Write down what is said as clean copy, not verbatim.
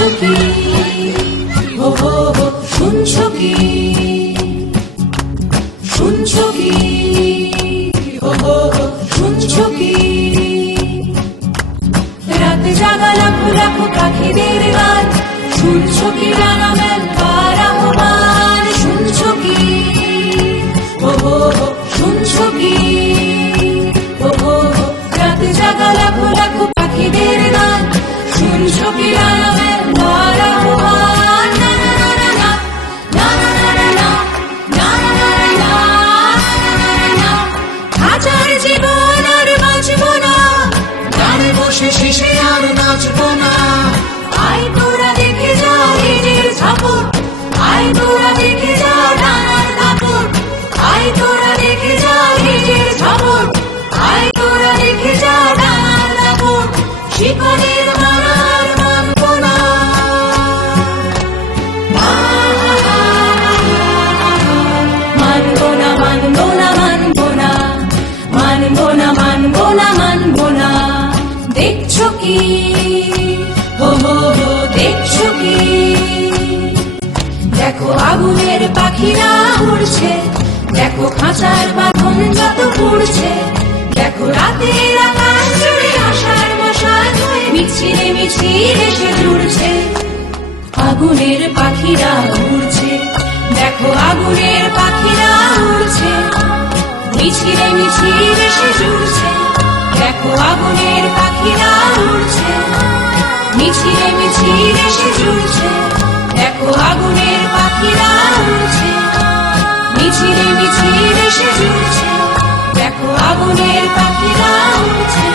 আছো কি? হো হো হো, শুনছো কি? শুনছো কি? হো হো হো, শুনছো কি? রাত জাগা লাখো লাখো পাখিদের গান, শুনছো কি জানাবেন কার আহ্বান? শুনছো কি? হো হো হো, শুনছো কি? হো হো হো, রাত জাগা লাখো লাখো পাখিদের গান, শুনছো কি জানাবেন কার আহ্বান? না না না না না না না না না না না না, হাজার জীবন আর বাঁচবো না, গানে বসে শেষে আর নাচবো না। আয় তোরা দেখে যা নিজের ঝাপট, আয় তোরা দেখে যা ডানার দাপট, আয় তোরা দেখে যা নিজের ঝাপট, আয় তোরা দেখে যা ডানার দাপট। শিকড়ের মালার মানবো না, মানবো না মানবো না মানবো না, মানবো না মানবো না মানবো না। দেখছো কি? হো হো হো, দেখছো কি? দেখো আগুনের পাখিরা উড়ছে, দেখো খাঁচার বাঁধন যত পুড়ছে, দেখো রাতের আকাশ জুড়ে আশার মশাল হয়ে মিছিলে মিছিলে এসে জুড়ছে। আগুনের পাখিরা উড়ছে, দেখো আগুনের পাখিরা উড়ছে, মিছিলে মিছিলে এসে জুড়ছে। দেখো আগুনের পাখিরা উড়ছে, মিছিলে মিছিলে এসে জুড়ছে। দেখো আগুনের পাখিরা উড়ছে, মিছিলে মিছিলে এসে জুড়ছে। দেখো আগুনের পাখিরা উড়ছে।